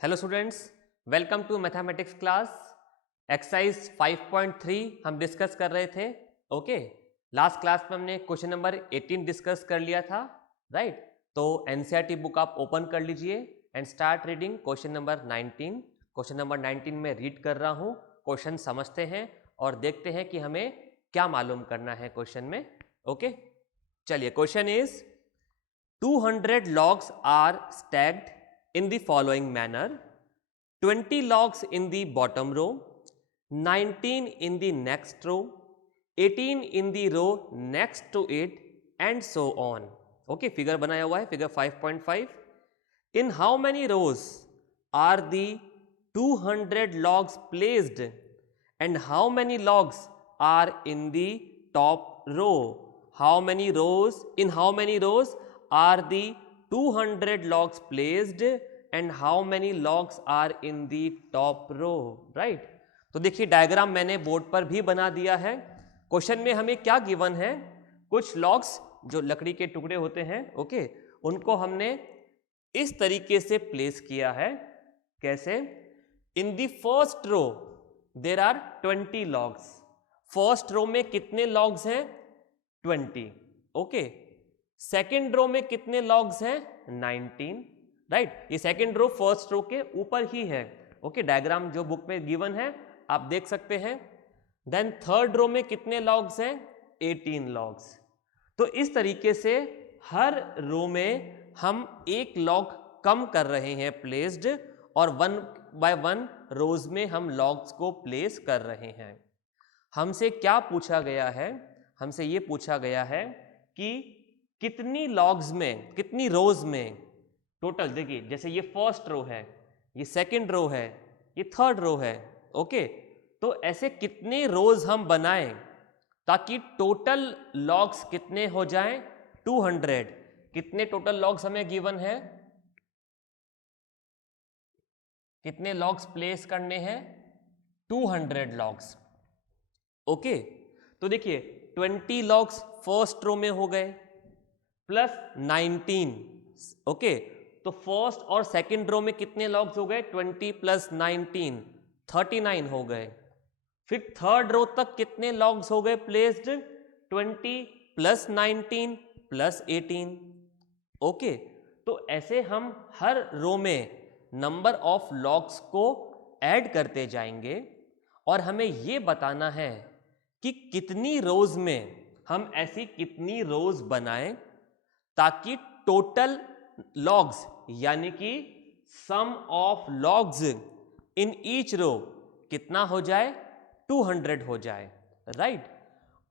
Hello students, welcome to mathematics class. Exercise 5.3 हम discuss कर रहे थे। ओके, लास्ट क्लास में हमने क्वेश्चन नंबर 18 डिस्कस कर लिया था, राइट? तो एनसीईआरटी बुक आप ओपन कर लीजिए and start reading question number 19। Question number 19 में रीड कर रहा हूँ, क्वेश्चन समझते हैं और देखते हैं कि हमें क्या मालूम करना है क्वेश्चन में। ओके, चलिए, question is 200 logs are stacked in the following manner: 20 logs in the bottom row, 19 in the next row, 18 in the row next to it, and so on. Okay, figure बनाया हुआ है, figure 5.5. In how many rows are the 200 logs placed, and how many logs are in the top row? How many rows? In how many rows are the 200 logs placed and how many logs are in the top row? Right? तो देखिए, diagram मैंने board पर भी बना दिया है। Question में हमें क्या गिवन है? कुछ लॉग्स जो लकड़ी के टुकड़े होते हैं, ओके, उनको हमने इस तरीके से प्लेस किया है। कैसे? In the first row there are 20 logs. First row में कितने लॉग्स हैं? 20। ओके, सेकेंड रो में कितने लॉग्स हैं? 19, राइट? ये सेकेंड रो फर्स्ट रो के ऊपर ही है। ओके, डायग्राम जो बुक में गिवन है आप देख सकते हैं। देन थर्ड रो में कितने लॉग्स हैं? 18 लॉग्स। तो इस तरीके से हर रो में हम एक लॉग कम कर रहे हैं प्लेस्ड, और 1 बाय 1 रोज में हम लॉग्स को प्लेस कर रहे हैं। हमसे क्या पूछा गया है? हमसे ये पूछा गया है कि कितनी लॉग्स में, कितनी रोज में टोटल, देखिए जैसे ये फर्स्ट रो है, ये सेकंड रो है, ये थर्ड रो है। ओके, तो ऐसे कितने रोज हम बनाएं ताकि टोटल लॉग्स कितने हो जाएं? 200। कितने टोटल लॉग्स हमें गिवन है? कितने लॉग्स प्लेस करने हैं? 200 लॉग्स। ओके, तो देखिए 20 लॉग्स फर्स्ट रो में हो गए प्लस 19। ओके, तो फर्स्ट और सेकंड रो में कितने लॉग्स हो गए? 20 प्लस 19, 39 हो गए। फिर थर्ड रो तक कितने लॉग्स हो गए प्लेस्ड? 20 plus 19 plus 18। ओके, तो ऐसे हम हर रो में नंबर ऑफ लॉग्स को ऐड करते जाएंगे और हमें ये बताना है कि कितनी रोज में हम ऐसी कितनी रोज बनाएं ताकि टोटल लॉग्स यानी कि sum of logs in each row कितना हो जाए? 200 हो जाए, राइट?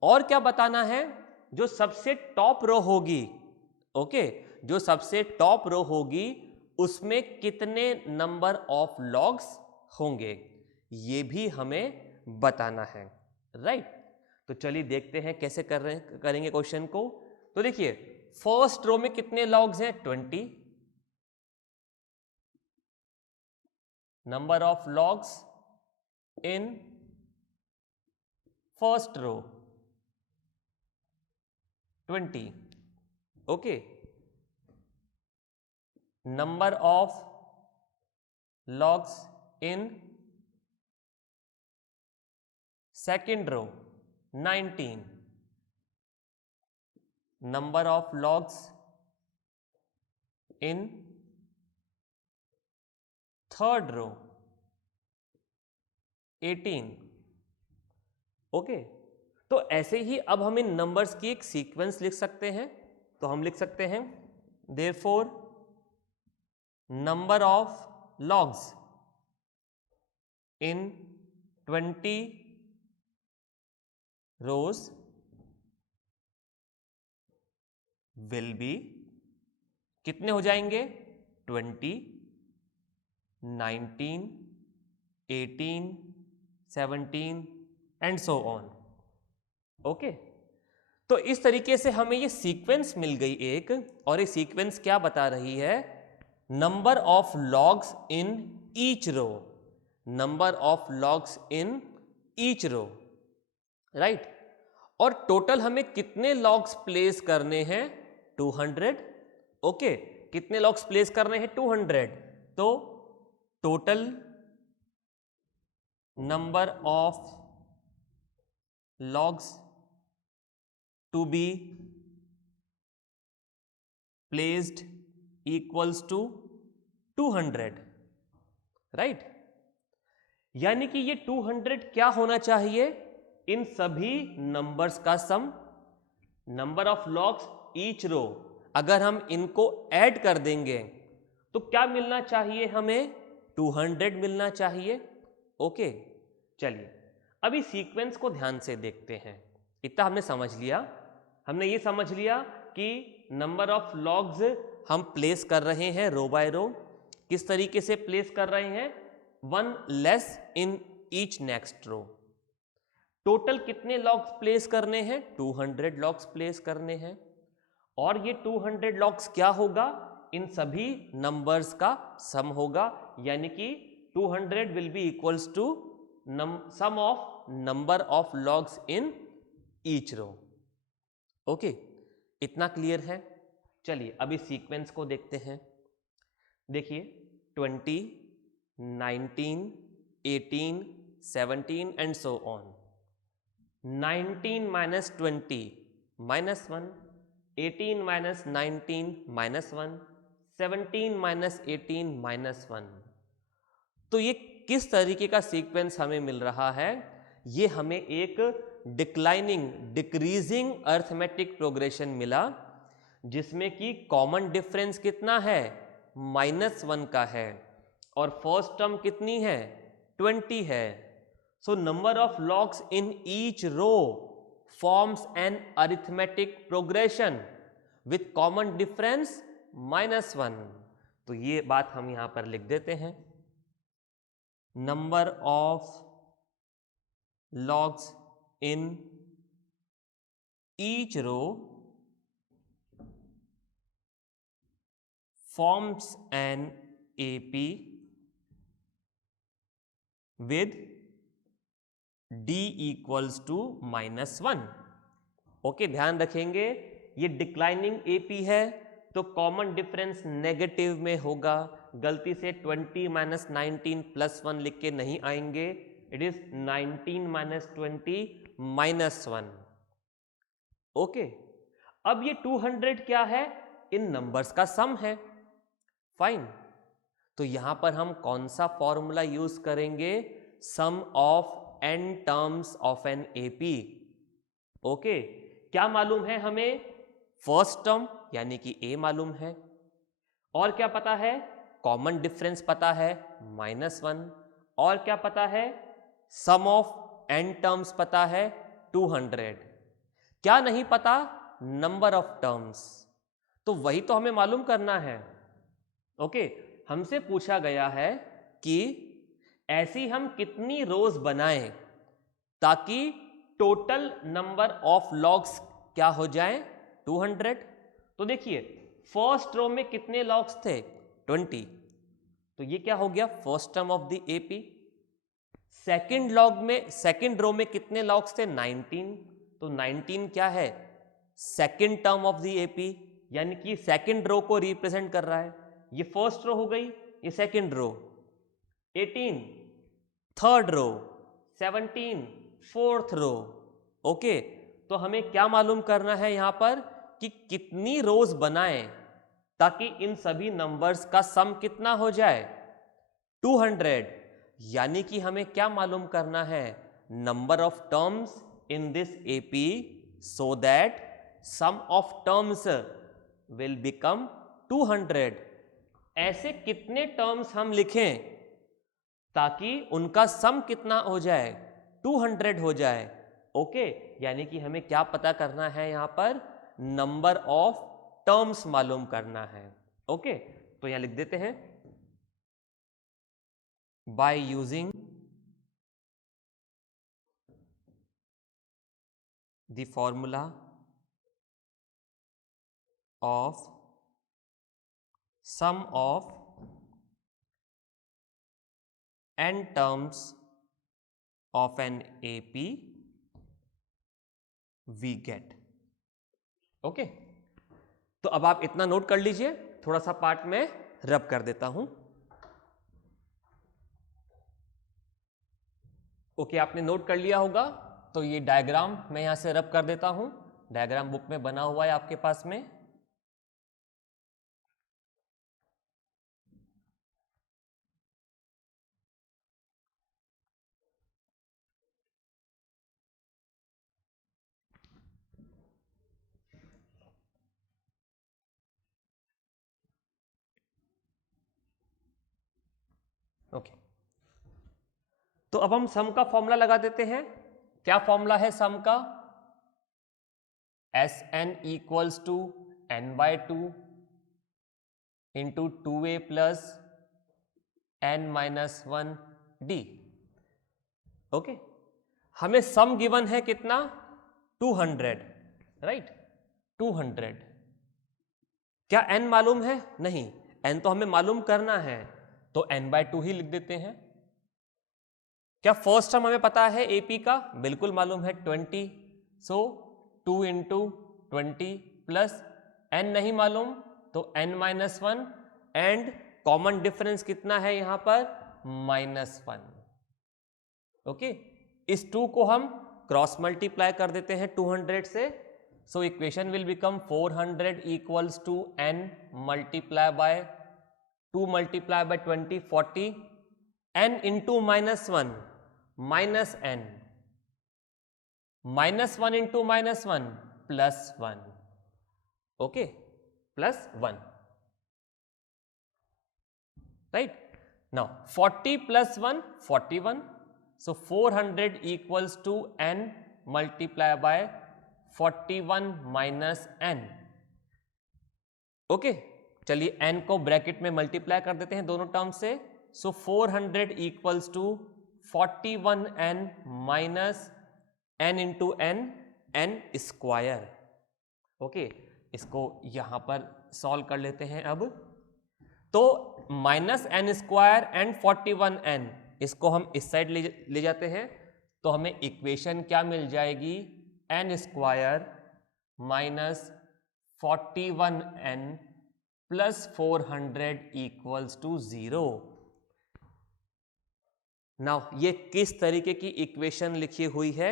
और क्या बताना है? जो सबसे टॉप रो होगी, ओके, जो सबसे टॉप रो होगी उसमें कितने नंबर ऑफ लॉग्स होंगे, ये भी हमें बताना है, राइट? तो चलिए देखते हैं कैसे करेंगे क्वेश्चन को। तो देखिए, फर्स्ट रो में कितने लॉग्स हैं? 20। Number of logs in first row 20। Okay, number of logs in second row 19। Number of logs in third row 18। Okay, तो ऐसे ही अब हम इन नंबर्स की एक सीक्वेंस लिख सकते हैं। तो हम लिख सकते हैं therefore number of logs in 20 rows will be, कितने हो जाएंगे? 20, 19, 18, 17 एंड सो ऑन। ओके, तो इस तरीके से हमें ये सीक्वेंस मिल गई एक, और ये सीक्वेंस क्या बता रही है? Number of logs in each row, number of logs in each row, right? और टोटल हमें कितने लॉग्स प्लेस करने हैं? 200। ओके, कितने लॉग्स प्लेस करने हैं? 200। तो total number of logs to be placed equals to 200, right? यानी कि ये 200 क्या होना चाहिए? इन सभी नंबर्स का sum, number of logs each row, अगर हम इनको ऐड कर देंगे तो क्या मिलना चाहिए हमें? 200 मिलना चाहिए। ओके, चलिए अभी सीक्वेंस को ध्यान से देखते हैं। इतना हमने समझ लिया, हमने ये समझ लिया कि नंबर ऑफ लॉग्स हम प्लेस कर रहे हैं रो बाय रो। किस तरीके से प्लेस कर रहे हैं? One less in each next row. Total कितने लॉग्स प्लेस करने हैं? 200 लॉग्स प्लेस करने हैं। और ये 200 लॉग्स क्या होगा? इन सभी नंबर्स का सम होगा, यानी कि 200 will be equals to sum of number of logs in each row. Okay, इतना क्लियर है? चलिए अभी सीक्वेंस को देखते हैं। देखिए 20, 19, 18, 17 and so on. 19 minus 20 minus 1, 18 minus 19 minus 1, 17 minus 18 minus 1। तो ये किस तरीके का सीक्वेंस हमें मिल रहा है? ये हमें एक डिक्लाइनिंग, डिक्रीजिंग अर्थमेटिक प्रोग्रेशन मिला, जिसमें कि कॉमन डिफरेंस कितना है? -1 का है, और फर्स्ट टर्म कितनी है? 20 है। So number of logs in each row forms an arithmetic progression with common difference -1। तो ये बात हम यहां पर लिख देते हैं। Number of logs in each row forms an AP with D equals to -1। Okay, ध्यान रखेंगे ये डिक्लाइनिंग AP है तो कॉमन डिफरेंस नेगेटिव में होगा। गलती से 20 माइनस 19 प्लस 1 लिख के नहीं आएंगे। It is 19 minus 20 -1। ओके, अब ये 200 क्या है? इन नंबर्स का सम है। फाइन, तो यहां पर हम कौन सा फॉर्मूला यूज करेंगे? Sum of n terms of an AP। Okay, क्या मालूम है हमें? फर्स्ट टर्म यानी कि A मालूम है, और क्या पता है? कॉमन डिफरेंस पता है -1, और क्या पता है? सम ऑफ n टर्म्स पता है 200। क्या नहीं पता? Number of terms. तो वही तो हमें मालूम करना है। ओके, हमसे पूछा गया है कि ऐसी हम कितनी रोज बनाएं ताकि टोटल नंबर ऑफ लॉग्स क्या हो जाए? 200। तो देखिए फर्स्ट रो में कितने लॉग्स थे? 20। तो ये क्या हो गया? First term of the AP। Second row में कितने लॉग्स थे? 19। तो 19 क्या है? Second term of the AP, यानी कि सेकंड रो को रिप्रेजेंट कर रहा है। ये फर्स्ट रो हो गई, ये second row. 18 third row, 17 fourth row. Okay, तो हमें क्या मालूम करना है यहां पर कि कितनी रोज बनाएं ताकि इन सभी नंबर्स का सम कितना हो जाए? 200। यानी कि हमें क्या मालूम करना है? Number of terms in this AP so that sum of terms will become 200। ऐसे कितने टर्म्स हम लिखें ताकि उनका सम कितना हो जाए? 200 हो जाए। ओके, यानी कि हमें क्या पता करना है यहां पर? नंबर ऑफ टर्म्स मालूम करना है। ओके, तो यहां लिख देते हैं by using the formula of sum of n terms of an AP we get। ओके, तो अब आप इतना नोट कर लीजिए, थोड़ा सा पार्ट में रब कर देता हूं। ओके, आपने नोट कर लिया होगा। तो ये डायग्राम मैं यहां से रब कर देता हूं, डायग्राम बुक में बना हुआ है आपके पास में। ओके, तो अब हम सम का फॉर्मूला लगा देते हैं। क्या फॉर्मूला है सम का? S N equals to n/2 into 2a plus n-1d। Okay, हमें सम गिवन है कितना? 200, राइट? 200। क्या n मालूम है? नहीं, n तो हमें मालूम करना है, तो n/2 ही लिख देते हैं। क्या फर्स्ट टर्म हमें पता है AP का? बिल्कुल मालूम है, 20। सो 2 इंटू 20 प्लस n नहीं मालूम तो n-1 एंड कॉमन डिफरेंस कितना है यहां पर? -1। ओके, इस 2 को हम क्रॉस मल्टीप्लाई कर देते हैं 200 से। So equation will become 400 equals to n multiply by 2 multiply by 20 40 n into -1 -n -1 into -1 +1। Okay, +1, right? Now 40 + 1 41। So 400 equals to n multiply by 41 minus n। Okay, चलिए n को bracket में multiply कर देते हैं दोनों टर्म से। So 400 equals to 41n minus n into n square. Okay, इसको यहां पर सॉल्व कर लेते हैं अब। तो -n स्क्वायर एंड 41n, इसको हम इस साइड ले जाते हैं, तो हमें इक्वेशन क्या मिल जाएगी? n square minus 41n plus 400 equals to 0। Now ये किस तरीके की इक्वेशन लिखी हुई है?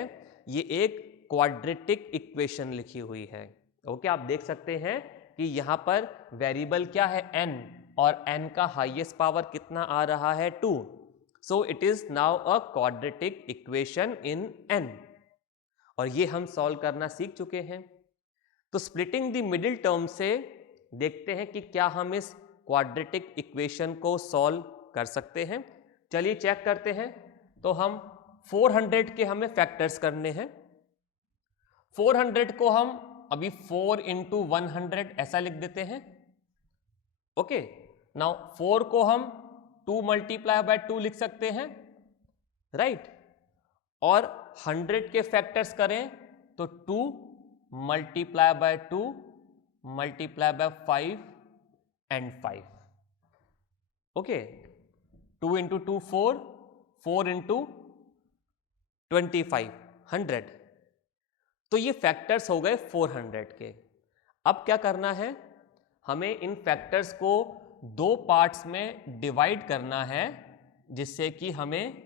ये एक क्वाड्रेटिक इक्वेशन लिखी हुई है। ओके, आप देख सकते हैं कि यहां पर वेरिएबल क्या है? n, और n का हाईएस्ट पावर कितना आ रहा है? 2। So it is now a quadratic equation in n, और ये हम सॉल्व करना सीख चुके हैं। तो स्प्लिटिंग द मिडिल टर्म से देखते हैं कि क्या हम इस क्वाड्रेटिक इक्वेशन को सॉल्व कर सकते हैं। चलिए चेक करते हैं। तो हम 400 के हमें फैक्टर्स करने हैं। 400 को हम अभी 4 इंटू 100 ऐसा लिख देते हैं। ओके, नाउ 4 को हम 2 मल्टीप्लाई बाय 2 लिख सकते हैं, राइट? और 100 के फैक्टर्स करें तो 2 multiply by 2 multiply bye 5 and 5। Okay, 2 into 2 4, 4 into 25 100। तो ये फैक्टर्स हो गए 400 के। अब क्या करना है? हमें इन फैक्टर्स को 2 पार्ट्स में डिवाइड करना है, जिससे कि हमें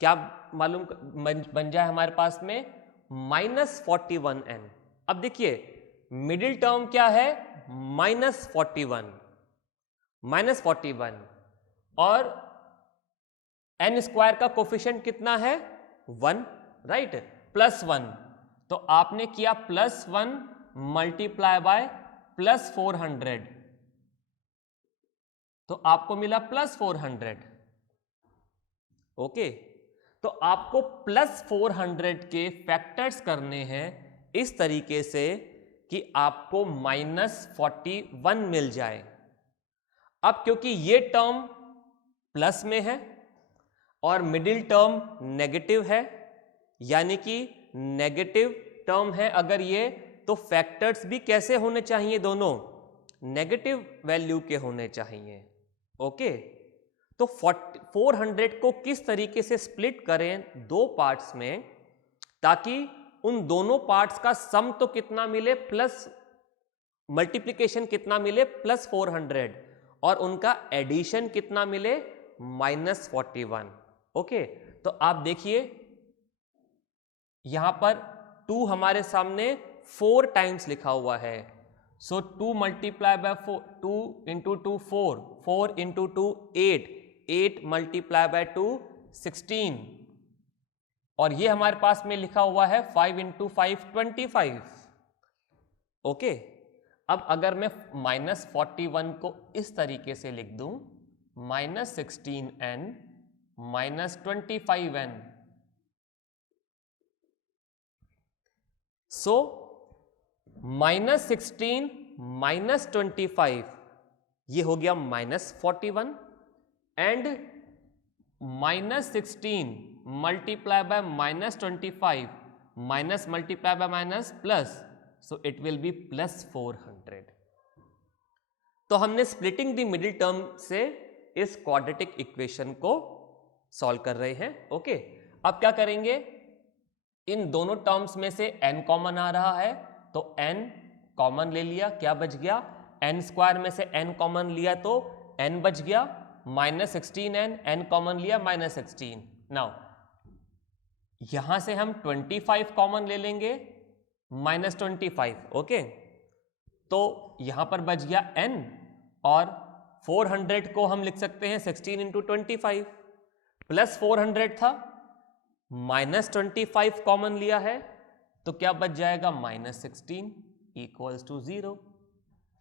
क्या मालूम बन जाए हमारे पास में? -41n। अब देखिए मिडिल टर्म क्या है? -41 और n स्क्वायर का कोफिशिएंट कितना है? 1, राइट? +1। तो आपने किया +1 मल्टीप्लाई बाय +400, तो आपको मिला +400। ओके, तो आपको +400 के फैक्टर्स करने हैं इस तरीके से कि आपको -41 मिल जाए। अब क्योंकि ये टर्म प्लस में है और मिडिल टर्म नेगेटिव है, यानी कि नेगेटिव टर्म है अगर ये, तो फैक्टर्स भी कैसे होने चाहिए? दोनों नेगेटिव वैल्यू के होने चाहिए। ओके, तो 400 को किस तरीके से स्प्लिट करें 2 पार्ट्स में, ताकि उन दोनों पार्ट्स का सम तो कितना मिले? प्लस मल्टीप्लिकेशन कितना मिले? +400, और उनका एडिशन कितना मिले? -41। ओके, तो आप देखिए यहां पर 2 हमारे सामने 4 टाइम्स लिखा हुआ है, सो 2 multiply bye 4, 2 into 2 4, 4 into 2 8, 8 multiply by 2 16, और ये हमारे पास में लिखा हुआ है 5 इंटू 5 25। ओके, अब अगर मैं -41 को इस तरीके से लिख दूं, -16n -25n, सो -16 -25 ये हो गया -41, and -16 multiply by -25 minus multiply by minus plus, so it will be +400। तो हमने स्प्लिटिंग द मिडिल टर्म से इस क्वाड्रेटिक इक्वेशन को सॉल्व कर रहे हैं। ओके, अब क्या करेंगे, इन दोनों टर्म्स में से n कॉमन आ रहा है, तो n कॉमन ले लिया, क्या बच गया, n² में से n कॉमन लिया तो n बच गया, -16n, n कॉमन लिया -16। नाउ यहां से हम 25 कॉमन ले लेंगे, -25। ओके, तो यहां पर बच गया n, और 400 को हम लिख सकते हैं 16 इंटू 25, प्लस 400 था, -25 कॉमन लिया है, तो क्या बच जाएगा, -16 इक्वल्स टू 0,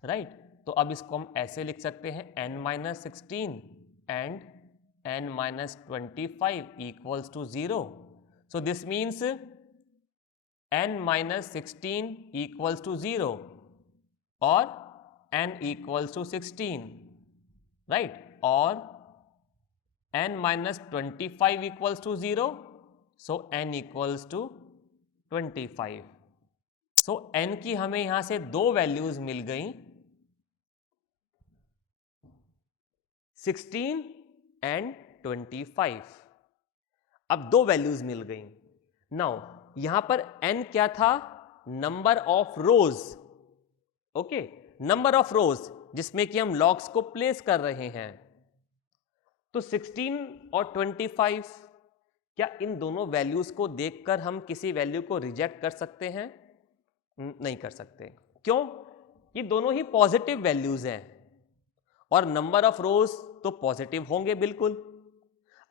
राइट। तो अब इसको हम ऐसे लिख सकते हैं n-16 and n-25 equals to 0। So this means n-16 equals to 0 और n इक्वल्स टू 16, राइट, और n-25 equals to 0, so n equals to 25। So n की हमें यहां से 2 वैल्यूज मिल गई, 16 एंड 25। अब 2 वैल्यूज मिल गई। नाउ यहां पर n क्या था, number of rose. Okay, number of रोज जिसमें कि हम लॉग्स को प्लेस कर रहे हैं। तो 16 और 25, क्या इन दोनों वैल्यूज को देखकर हम किसी वैल्यू को रिजेक्ट कर सकते हैं? नहीं कर सकते। क्यों? ये दोनों ही पॉजिटिव वैल्यूज हैं, और नंबर ऑफ रोज तो पॉजिटिव होंगे बिल्कुल।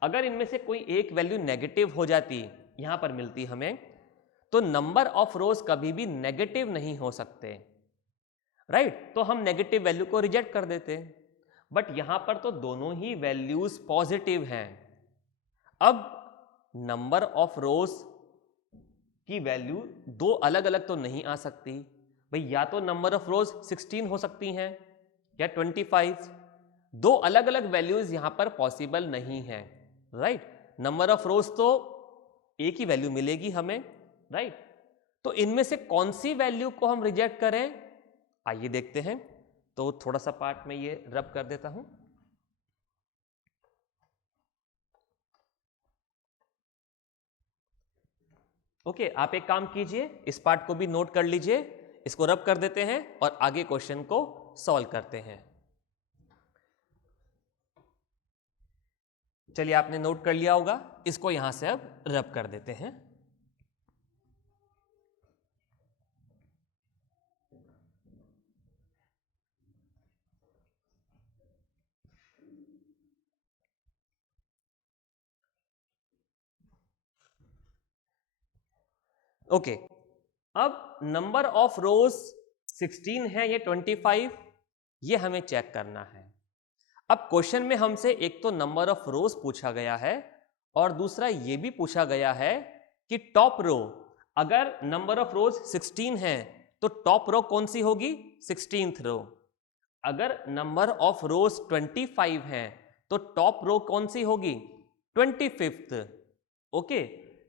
अगर इनमें से कोई एक वैल्यू नेगेटिव हो जाती, यहां पर मिलती हमें, तो नंबर ऑफ रोज कभी भी नेगेटिव नहीं हो सकते, राइट। तो हम नेगेटिव वैल्यू को रिजेक्ट कर देते, बट यहां पर तो दोनों ही वैल्यूज पॉजिटिव हैं। अब नंबर ऑफ रोज की वैल्यू 2 अलग अलग तो नहीं आ सकती भाई, या तो नंबर ऑफ रोज 16 हो सकती हैं या 25, 2 अलग अलग वैल्यूज यहां पर पॉसिबल नहीं है, राइट। नंबर ऑफ रोज तो एक ही वैल्यू मिलेगी हमें, राइट। तो इनमें से कौन सी वैल्यू को हम रिजेक्ट करें, आइए देखते हैं। तो थोड़ा सा पार्ट में ये रब कर देता हूं। ओके, आप एक काम कीजिए, इस पार्ट को भी नोट कर लीजिए, इसको रब कर देते हैं और आगे क्वेश्चन को सॉल्व करते हैं। चलिए, आपने नोट कर लिया होगा, इसको यहां से अब रब कर देते हैं। ओके, अब नंबर ऑफ रोज 16 है या 25, ये हमें चेक करना है। अब क्वेश्चन में हमसे एक तो नंबर ऑफ रोज पूछा गया है, और दूसरा ये भी पूछा गया है कि टॉप रो, अगर नंबर ऑफ रोज 16 है तो टॉप रो कौन सी होगी, 16th रो। अगर नंबर ऑफ रोज 25 है तो टॉप रो कौन सी होगी, 25th। ओके,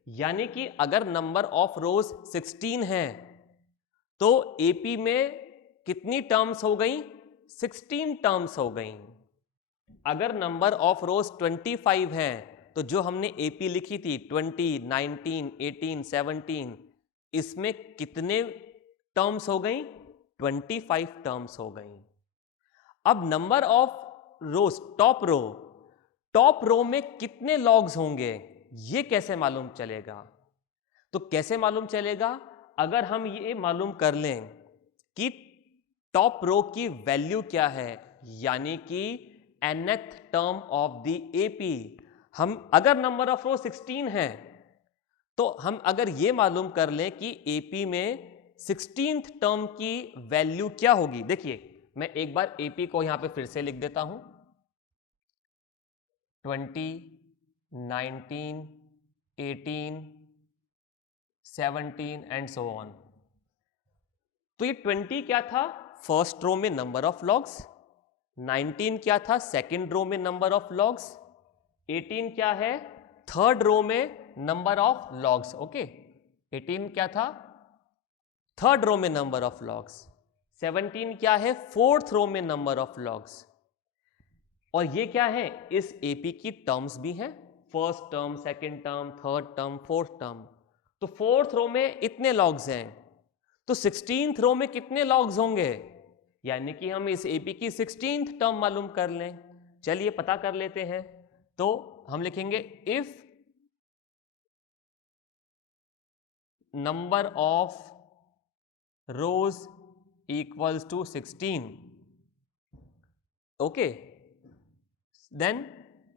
यानी कि अगर नंबर ऑफ रोज 16 है तो एपी में कितनी टर्म्स हो गई, 16 टर्म्स हो गई। अगर नंबर ऑफ रोज 25 है तो जो हमने एपी लिखी थी 20, 19, 18, 17, इसमें कितने टर्म्स हो गई, 25 टर्म्स हो गई। अब number of rows top row में कितने लॉग्स होंगे ये कैसे मालूम चलेगा? तो कैसे मालूम चलेगा? अगर हम ये मालूम कर लें कि टॉप रो की वैल्यू क्या है, यानी कि nth term of the AP. हम अगर नंबर ऑफ रो 16 है तो हम अगर ये मालूम कर लें कि एपी में 16th टर्म की वैल्यू क्या होगी। देखिए मैं एक बार एपी को यहां पे फिर से लिख देता हूं, 20, 19, 18, 17 एंड सो ऑन। तो ये 20 क्या था? फर्स्ट रो में नंबर ऑफ लॉग्स। 19 क्या था? सेकंड रो में नंबर ऑफ लॉग्स। 18 क्या है? थर्ड रो में नंबर ऑफ लॉग्स। ओके, 18 क्या था? थर्ड रो में नंबर ऑफ लॉग्स। 17 क्या है? फोर्थ रो में नंबर ऑफ लॉग्स। और ये क्या है? इस एपी की टर्म्स भी हैं, first term, second term, third term, fourth term. तो फोर्थ रो में इतने लॉग्स हैं, तो 16th रो में कितने लॉग्स होंगे? यानी कि हम इस एपी की 16th टर्म मालूम कर लें। चलिए पता कर लेते हैं। तो हम लिखेंगे if number of rows equals to 16, okay, then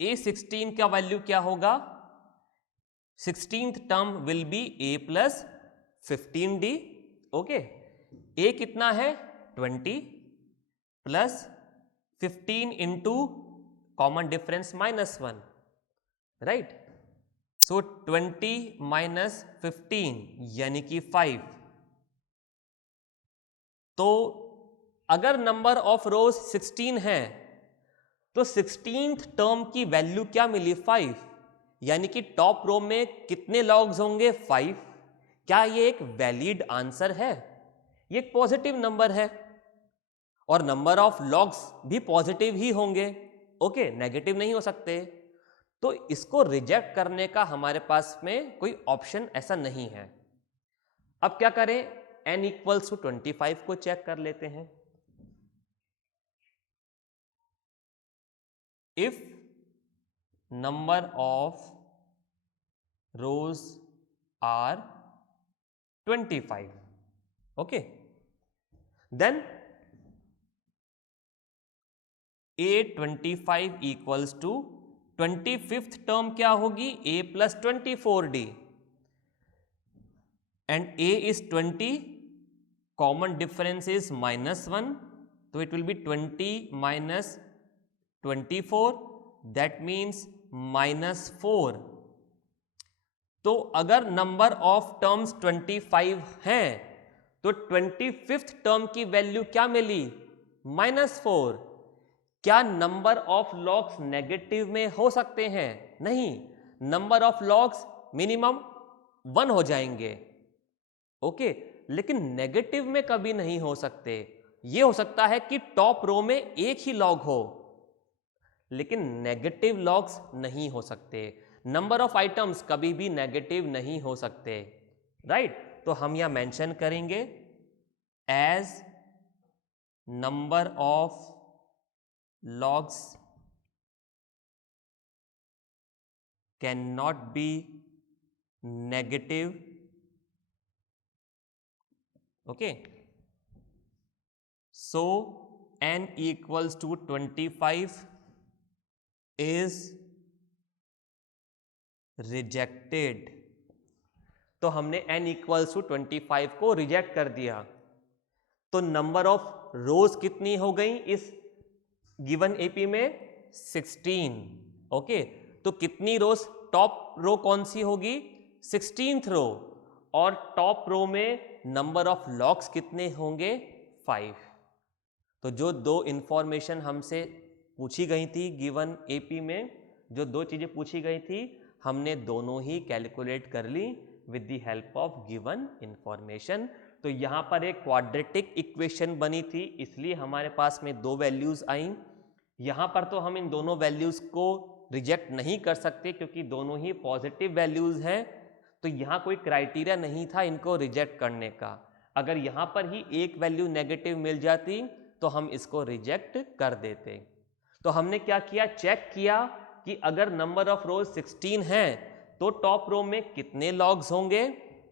A16 का वैल्यू क्या होगा? 16th term will be A plus 15D। Okay, A कितना है? 20 plus 15 into common difference -1, right. So 20 minus 15 यानी कि 5। तो अगर नंबर ऑफ रोज 16 है तो 16th टर्म की वैल्यू क्या मिली? 5। यानी कि टॉप रो में कितने लॉग्स होंगे? 5। क्या ये एक वैलिड आंसर है? ये एक पॉजिटिव नंबर है और नंबर ऑफ लॉग्स भी पॉजिटिव ही होंगे। ओके, नेगेटिव नहीं हो सकते। तो इसको रिजेक्ट करने का हमारे पास में कोई ऑप्शन ऐसा नहीं है। अब क्या करें? n इक्वल्स टू 25 को चेक कर लेते हैं। If number of rows are 25, okay, then A25 equals to 25th term क्या होगी? A plus 24D, and A is 20, common difference is -1, so it will be 20 minus 24, that means -4। तो अगर number of terms 25 हैं तो 25th term की value क्या मिली? -4। क्या number of logs negative में हो सकते हैं? नहीं, नंबर ऑफ लॉग्स मिनिमम 1 हो जाएंगे। ओके, लेकिन नेगेटिव में कभी नहीं हो सकते। ये हो सकता है कि टॉप रो में एक ही लॉग हो, लेकिन नेगेटिव लॉग्स नहीं हो सकते। नंबर ऑफ आइटम्स कभी भी नेगेटिव नहीं हो सकते, राइट। तो हम यहां मेंशन करेंगे as number of logs can not be negative, okay. So n equals to 25 is rejected। तो हमने n equals to 25 को रिजेक्ट कर दिया। तो नंबर ऑफ रोज कितनी हो गई इस गिवन एपी में? 16। ओके, तो कितनी रोज? टॉप रो कौन सी होगी? 16th रो। और टॉप रो में नंबर ऑफ लॉग्स कितने होंगे? 5। तो जो दो इंफॉर्मेशन हमसे पूछी गई थी गिवन एपी में, जो दो चीजें पूछी गई थी, हमने दोनों ही कैलकुलेट कर ली with the help of given information. तो यहाँ पर एक क्वाड्रेटिक इक्वेशन बनी थी, इसलिए हमारे पास में दो वैल्यूज आई। यहाँ पर तो हम इन दोनों वैल्यूज को रिजेक्ट नहीं कर सकते क्योंकि दोनों ही पॉजिटिव वैल्यूज हैं। तो यहाँ कोई क्राइटेरिया नहीं था इनको रिजेक्ट करने का। अगर यहाँ पर ही एक वैल्यू नेगेटिव मिल जाती तो हम इसको रिजेक्ट कर देते। तो हमने क्या किया? चेक किया कि अगर नंबर ऑफ रोज 16 हैं तो टॉप रो में कितने लॉग्स होंगे,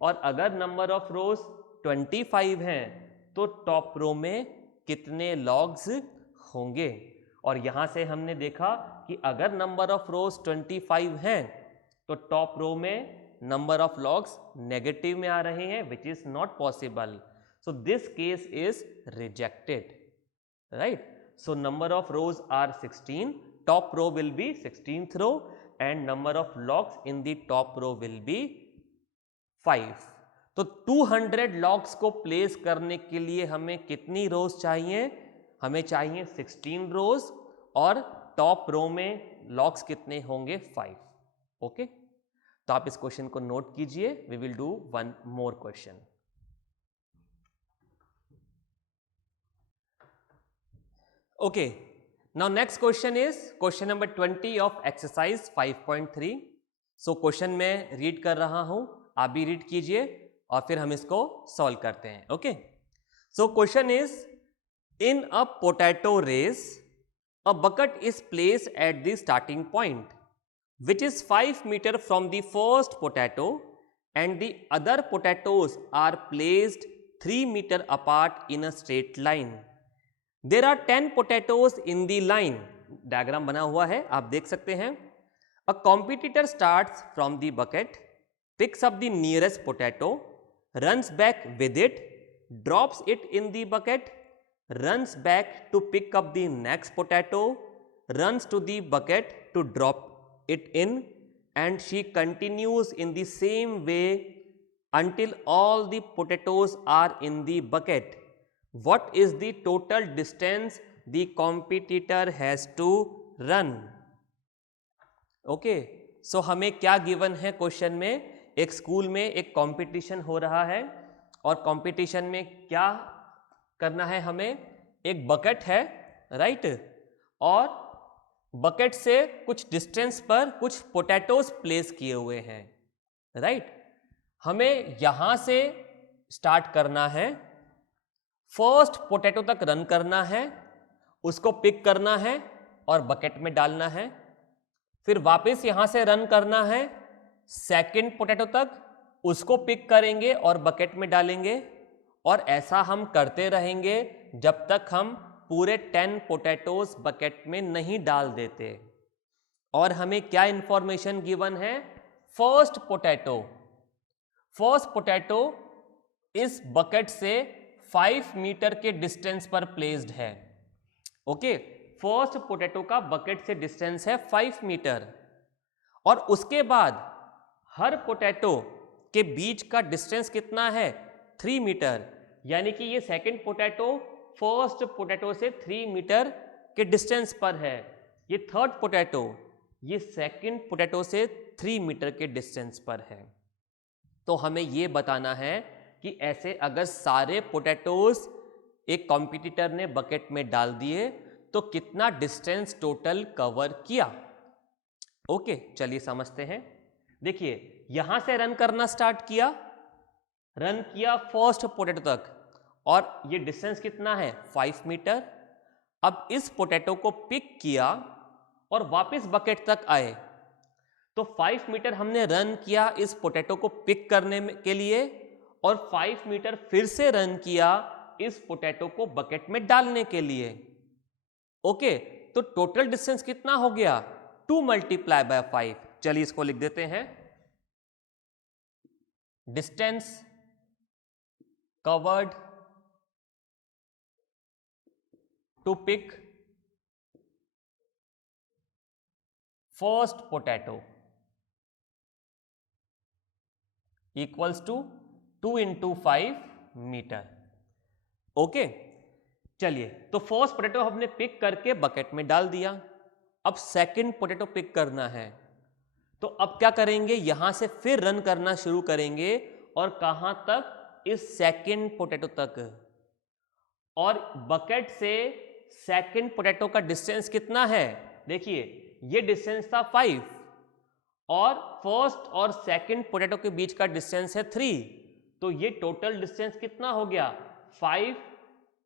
और अगर नंबर ऑफ रोज 25 हैं तो टॉप रो में कितने लॉग्स होंगे। और यहां से हमने देखा कि अगर नंबर ऑफ रोज 25 हैं तो टॉप रो में नंबर ऑफ लॉग्स नेगेटिव में आ रहे हैं, which is not possible, so this case is rejected, right. So number of rows are 16, top row will be 16th row and number of logs in the top row will be 5। तो 200 logs को place करने के लिए हमें कितनी रोज चाहिए, हमें चाहिए 16 रोज, और टॉप रो में लॉग्स कितने होंगे 5। ओके, तो आप इस क्वेश्चन को नोट कीजिए। We will do one more question. Okay, now next question is question number 20 of exercise 5.3। so question में रीड कर रहा हूं, आप भी रीड कीजिए और फिर हम इसको सॉल्व करते हैं। Okay, so question is in a potato race a bucket is placed at the starting point which is 5 meter from the first potato and the other potatoes are placed 3 meter apart in a straight line। There are 10 potatoes in the line। Diagram बना हुआ है, आप देख सकते हैं। A competitor starts from the bucket, picks up the nearest potato, runs back with it, drops it in the bucket, runs back to pick up the next potato, runs to the bucket to drop it in, and she continues in the same way until all the potatoes are in the bucket। What is the total distance the competitor has to run? Okay, so हमें क्या given है question में, एक school में एक competition हो रहा है और कंपटीशन में क्या करना है हमें, एक बकेट है, राइट, और बकेट से कुछ डिस्टेंस पर कुछ पोटैटोज प्लेस किए हुए हैं, राइट। हमें यहां से स्टार्ट करना है, फर्स्ट पोटैटो तक रन करना है, उसको पिक करना है और बकेट में डालना है, फिर वापस यहां से रन करना है सेकंड पोटैटो तक, उसको पिक करेंगे और बकेट में डालेंगे, और ऐसा हम करते रहेंगे जब तक हम पूरे 10 पोटैटोज बकेट में नहीं डाल देते। और हमें क्या इंफॉर्मेशन गिवन है, फर्स्ट पोटैटो इस बकेट से 5 मीटर के डिस्टेंस पर प्लेस्ड है। ओके, फर्स्ट पोटैटो का बकेट से डिस्टेंस है 5 मीटर, और उसके बाद हर पोटैटो के बीच का डिस्टेंस कितना है, 3 मीटर, यानी कि ये सेकंड पोटैटो फर्स्ट पोटैटो से 3 मीटर के डिस्टेंस पर है, ये थर्ड पोटैटो ये सेकंड पोटैटो से 3 मीटर के डिस्टेंस पर है। तो हमें ये बताना है कि ऐसे अगर सारे पोटैटोज एक कॉम्पिटिटर ने बकेट में डाल दिए तो कितना डिस्टेंस टोटल कवर किया। ओके, चलिए समझते हैं। देखिए, यहां से रन करना स्टार्ट किया, रन किया फर्स्ट पोटैटो तक, और ये डिस्टेंस कितना है, 5 मीटर। अब इस पोटैटो को पिक किया और वापस बकेट तक आए, तो 5 मीटर हमने रन किया इस पोटैटो को पिक करने के लिए, और 5 मीटर फिर से रन किया इस पोटैटो को बकेट में डालने के लिए। ओके, तो टोटल डिस्टेंस कितना हो गया, 2 मल्टीप्लाई बाय 5। चलिए इसको लिख देते हैं, distance covered to pick first potato equals to 2 into 5 मीटर। ओके, चलिए, तो फर्स्ट पोटैटो हमने पिक करके बकेट में डाल दिया। अब सेकंड पोटैटो पिक करना है, तो अब क्या करेंगे, यहां से फिर रन करना शुरू करेंगे, और कहां तक, इस सेकंड पोटैटो तक, और बकेट से सेकंड पोटैटो का डिस्टेंस कितना है, देखिए ये डिस्टेंस था 5, और फर्स्ट और सेकंड पोटैटो के बीच का डिस्टेंस है 3, तो ये टोटल डिस्टेंस कितना हो गया, 5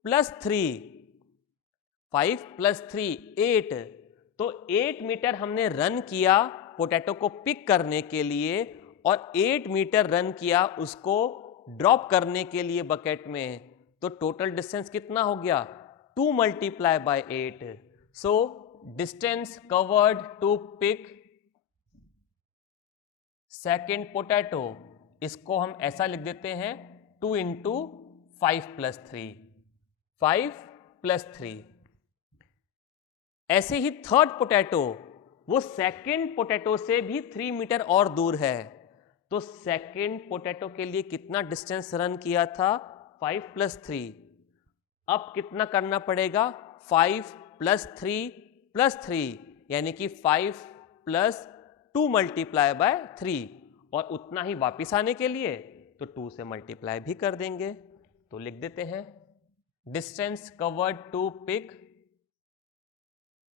+ 3, 5 + 3 8, तो 8 मीटर हमने रन किया पोटैटो को पिक करने के लिए और 8 मीटर रन किया उसको ड्रॉप करने के लिए बकेट में, तो टोटल डिस्टेंस कितना हो गया 2 multiply by 8। So distance covered to pick second potato, इसको हम ऐसा लिख देते हैं 2 इंटू 5 प्लस 3, 5 प्लस 3। ऐसे ही थर्ड पोटैटो, वो सेकेंड पोटैटो से भी 3 मीटर और दूर है, तो सेकेंड पोटैटो के लिए कितना डिस्टेंस रन किया था 5 प्लस 3। अब कितना करना पड़ेगा 5 प्लस 3 प्लस 3, यानी कि 5 प्लस 2 मल्टीप्लाई बाय 3, और उतना ही वापिस आने के लिए तो 2 से मल्टीप्लाई भी कर देंगे। तो लिख देते हैं distance covered to pick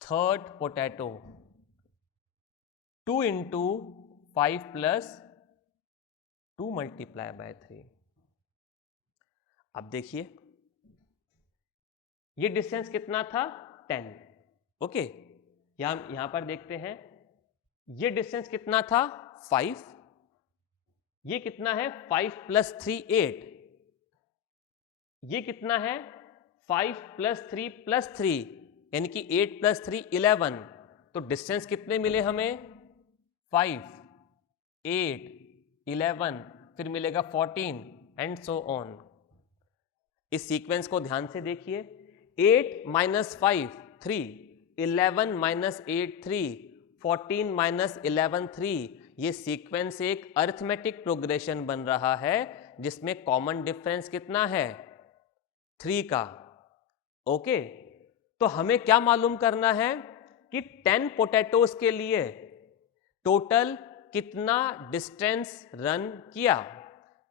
third potato 2 into 5 plus 2 multiply by 3। अब देखिए ये डिस्टेंस कितना था 10। ओके, यहां पर देखते हैं ये डिस्टेंस कितना था 5, ये कितना है 5 प्लस 3 8, ये कितना है 5 प्लस 3 प्लस 3, यानी कि 8 प्लस 3 11। तो डिस्टेंस कितने मिले हमें 5 8 11, फिर मिलेगा 14 एंड सो ऑन। इस सीक्वेंस को ध्यान से देखिए, 8 माइनस 5 3, 11 माइनस 8 3, 14 माइनस 11 3। ये सीक्वेंस एक अरिथमेटिक प्रोग्रेशन बन रहा है जिसमें कॉमन डिफरेंस कितना है 3 का। ओके, तो हमें क्या मालूम करना है कि 10 पोटैटोज के लिए टोटल कितना डिस्टेंस रन किया,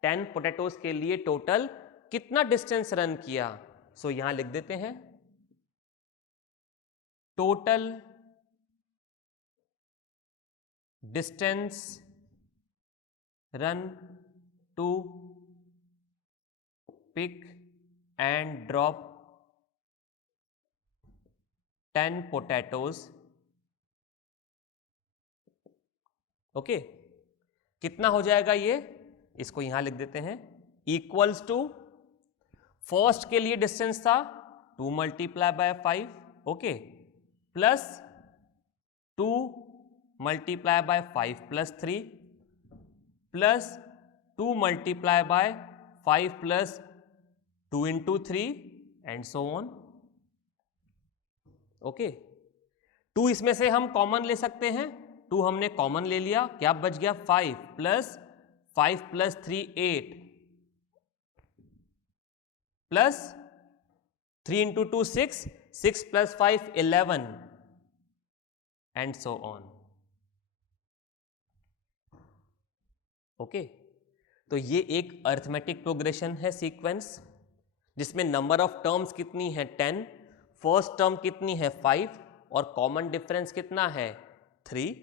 10 पोटैटोज के लिए टोटल कितना डिस्टेंस रन किया। सो यहां लिख देते हैं total distance run to pick and drop 10 potatoes. Okay, कितना हो जाएगा ये, इसको यहां लिख देते हैं इक्वल्स टू, फर्स्ट के लिए डिस्टेंस था 2 multiply bye 5, okay, plus 2 multiply bye 5 plus 3, plus 2 multiply bye 5 plus 2 into 3 and so on. Okay, 2 इसमें से हम कॉमन ले सकते हैं, 2 हमने कॉमन ले लिया, क्या बच गया 5 plus 3 8 plus 3 into 2 6, 6 plus 5 11 and so on. Okay, तो ये एक अरिथमेटिक प्रोग्रेशन है सीक्वेंस जिसमें नंबर ऑफ टर्म्स कितनी है 10, फर्स्ट टर्म कितनी है 5 और कॉमन डिफरेंस कितना है 3।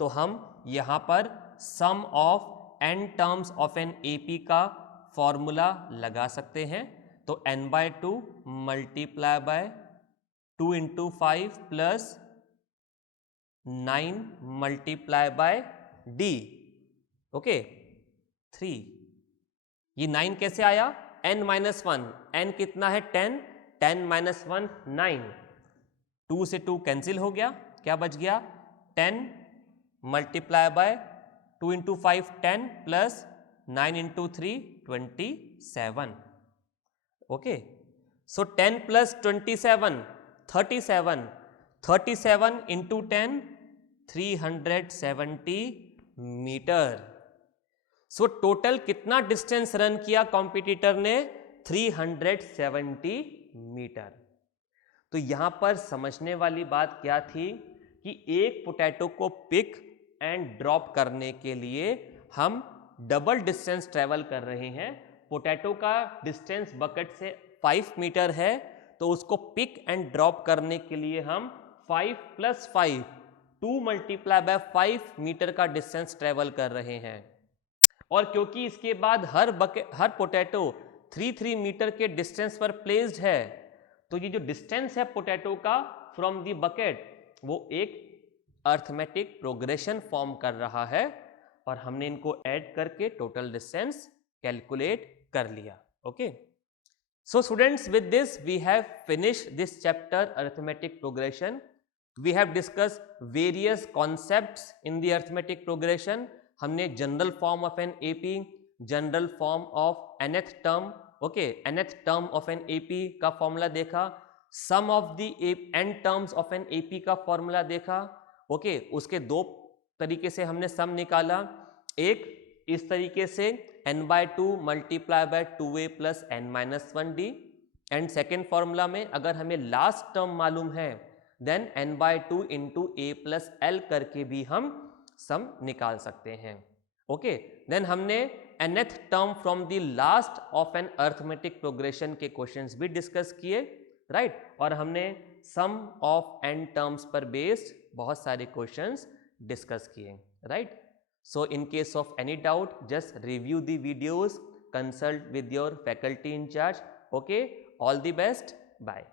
तो हम यहाँ पर sum of n terms of an AP का फॉर्मूला लगा सकते हैं। तो n/2 multiply by 2 into 5 plus 9 multiply by d, okay 3। ये 9 कैसे आया, n माइनस 1, n कितना है 10, 10 माइनस 1 9, 2 से 2 कैंसिल हो गया, क्या बच गया 10 multiply by 2 into 5 10 plus 9 into 3 27। Okay, so 10 plus 27 37, 37 into 10 370 metre. So total कितना डिस्टेंस रन किया कॉम्पिटिटर ने 370 मीटर। तो यहां पर समझने वाली बात क्या थी कि एक पोटैटो को पिक एंड ड्रॉप करने के लिए हम डबल डिस्टेंस ट्रेवल कर रहे हैं। पोटैटो का डिस्टेंस बकेट से 5 मीटर है, तो उसको पिक एंड ड्रॉप करने के लिए हम 5 प्लस 5 2 मल्टीप्लाई बाय 5 मीटर का डिस्टेंस ट्रेवल कर रहे हैं। और क्योंकि इसके बाद हर पोटैटो 3 मीटर के डिस्टेंस पर प्लेस्ड है, तो ये जो डिस्टेंस है पोटैटो का फ्रॉम दी बकेट वो एक अर्थमेटिक प्रोग्रेशन फॉर्म कर रहा है और हमने इनको ऐड करके टोटल डिस्टेंस कैलकुलेट कर लिया. Okay, so students, with this we have finished this chapter arithmetic progression. We have discussed various concepts in the arithmetic progression. हमने general form of an AP, general form of nth term, okay, nth term of an AP का formula देखा, sum of the n terms of an AP का formula देखा. Okay, उसके दो तरीके से हमने सम निकाला. एक इस तरीके से n/2 multiply by 2a plus n-1d, and second formula में अगर हमें लास्ट टर्म मालूम है then n/2 into a plus l करके भी हम सम निकाल सकते हैं. ओके, देन हमने nth term from the last of an arithmetic progression के क्वेश्चंस भी डिस्कस किए, राइट, और हमने सम ऑफ n टर्म्स पर बेस्ड बहुत सारे क्वेश्चंस डिस्कस किए, right. So in case of any doubt, just review the videos, consult with your faculty in charge. Okay, all the best. Bye.